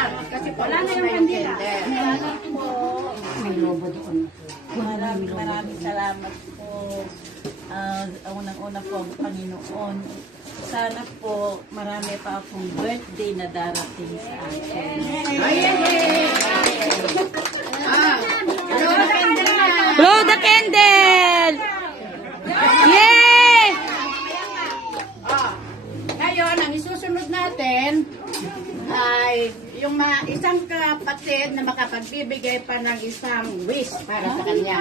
yan. Kasi wala na yung kandila. May lobo doon. Maraming salamat po. Unang-una po ang Panginoon. Sana po marami pa akong birthday na darating sa akin. Blow the candle! Yay! Ngayon, ang isusunod natin ay yung isang kapatid na makapagbibigay pa ng isang wish para sa kanya.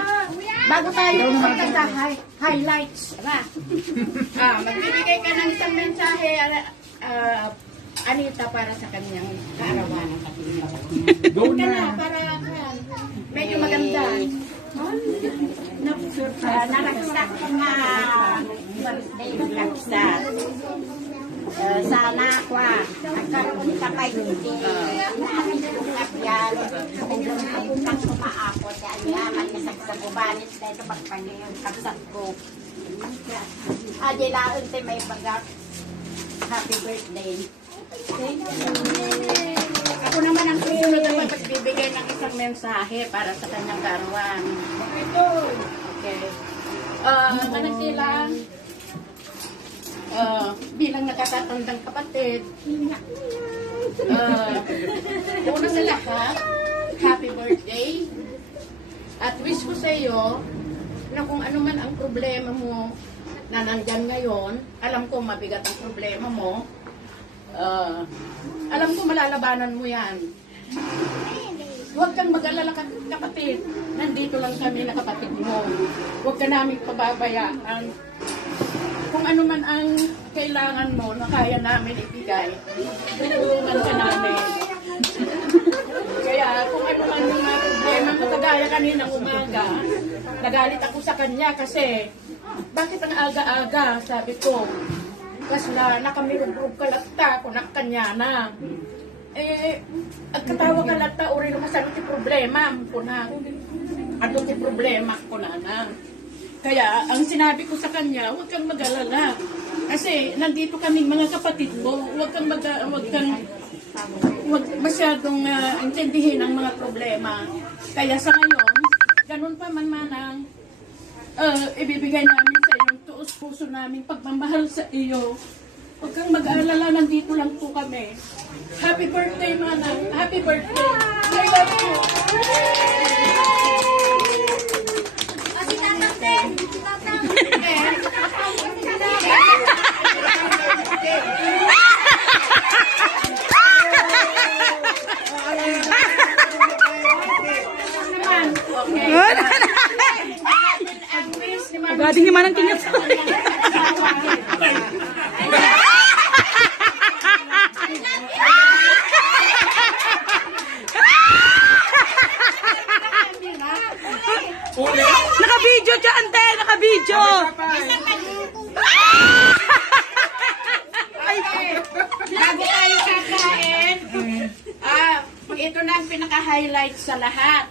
Bago tayo magpunta sa highlights, magbibigay ka ng isang mensahe, Anita, para sa kanyang kaarawan. Go na! Para medyo maganda. Naraksak ko nga birthday ng laksak. Sana ako nagkaroon ka pa hindi nakakitulap yan. Kung ang sumaakot yan naman nasagsago balis na ito magpangin kapsat ko. Adilaon tayo may bagat. Happy birthday. Ako naman ang susunod na magbibigay ng isang mensahe para sa kanyang kaarawan. Okay. Managsilang, bilang nakakatandang kapatid, una sa lahat, happy birthday. At wish ko sa iyo na kung ano man ang problema mo na nandyan ngayon, alam ko mabigat ang problema mo, alam ko malalabanan mo yan. Huwag kang mag-alala kapatid. Nandito lang kami na kapatid mo. Huwag ka namin pababayaan. Kung ano man ang kailangan mo na kaya namin ibigay, tulungan ka namin. Kaya kung ano man yung mga problema mo, kagaya kaninang umaga, nagalit ako sa kanya kasi bakit ang aga-aga, sabi ko. Kasi nakamirog-rog kalata kung nakakanya na. At katawa kalata, uri naman sa ti problema ko na. Ano ti problema ko na. Kaya ang sinabi ko sa kanya, huwag kang mag-alala. Kasi nandito kaming mga kapatid mo, huwag masyadong intindihin ang mga problema. Kaya sa ngayon, ganun pa man manang, ibibigay namin sa iyong tuos puso namin pagmamahal sa iyo. Huwag kang mag-aalala, nandito lang po kami. Happy birthday, manang. Happy birthday. I love you. Gading ni manang tingin sa Naka-video siya, ante! Naka-video! Bago tayo kakain, ito na ang pinaka-highlight sa lahat.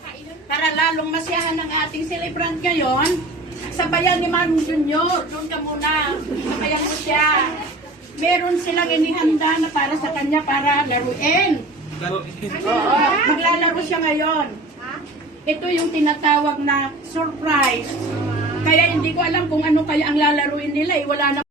Para lalong masiyahan ng ating celebrant ngayon, sabayan ni Manong Junior. Doon ka muna. Sabayan mo siya. Meron silang inihanda na para sa kanya para laruin. Oo, maglalaro siya ngayon. Ito yung tinatawag na surprise. Kaya hindi ko alam kung ano kaya ang lalaruin nila. Wala na